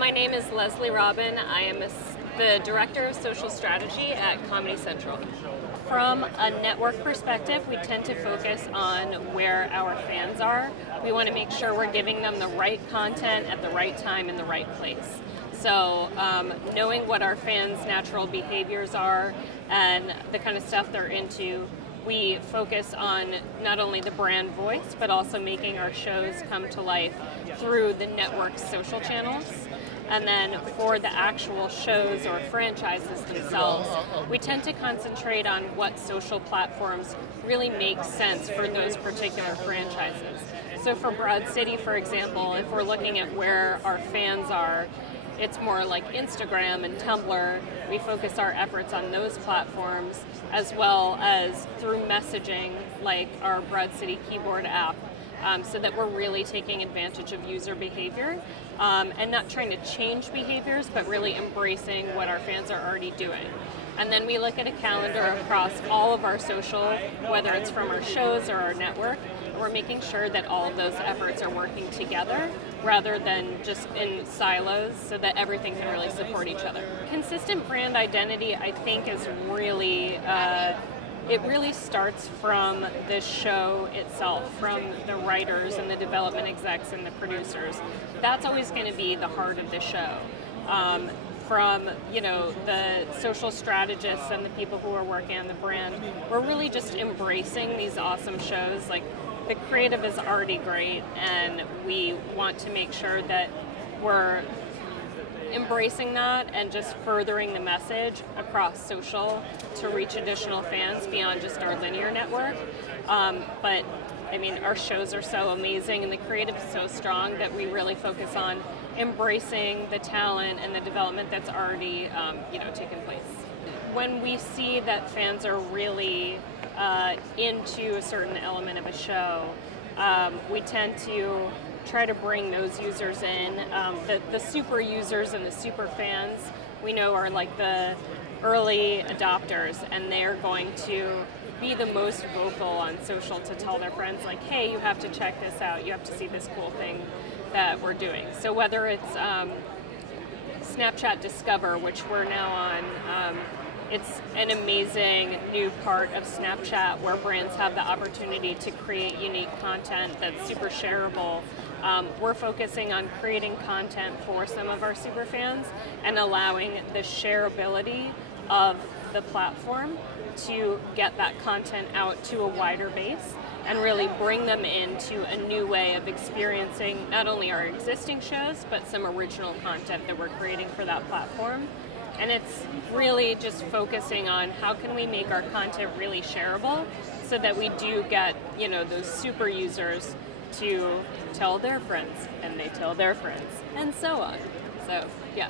My name is Lesley Robin. I am the Director of Social Strategy at Comedy Central. From a network perspective, we tend to focus on where our fans are. We want to make sure we're giving them the right content at the right time in the right place. So knowing what our fans' natural behaviors are and the kind of stuff they're into, we focus on not only the brand voice, but also making our shows come to life through the network's social channels. And then for the actual shows or franchises themselves, we tend to concentrate on what social platforms really make sense for those particular franchises. So for Broad City, for example, if we're looking at where our fans are, it's more like Instagram and Tumblr. We focus our efforts on those platforms, as well as through messaging like our Broad City keyboard app, so that we're really taking advantage of user behavior and not trying to change behaviors, but really embracing what our fans are already doing. And then we look at a calendar across all of our social, whether it's from our shows or our network. We're making sure that all of those efforts are working together rather than just in silos, so that everything can really support each other. Consistent brand identity, I think, is really it really starts from the show itself, from the writers and the development execs and the producers. That's always going to be the heart of the show. From the social strategists and the people who are working on the brand, we're really just embracing these awesome shows. Like, the creative is already great, and we want to make sure that we're embracing that and just furthering the message across social to reach additional fans beyond just our linear network. But I mean, our shows are so amazing and the creative is so strong that we really focus on embracing the talent and the development that's already taken place. When we see that fans are really into a certain element of a show, we tend to try to bring those users in. The super users and the super fans, we know, are like the early adopters, and they're going to be the most vocal on social to tell their friends, like, hey, you have to check this out, you have to see this cool thing that we're doing. So whether it's Snapchat Discover, which we're now on, it's an amazing new part of Snapchat where brands have the opportunity to create unique content that's super shareable. We're focusing on creating content for some of our super fans and allowing the shareability of the platform to get that content out to a wider base and really bring them into a new way of experiencing not only our existing shows, but some original content that we're creating for that platform. And it's really just focusing on how can we make our content really shareable so that we do get, those super users to tell their friends, and they tell their friends, and so on. So, yeah.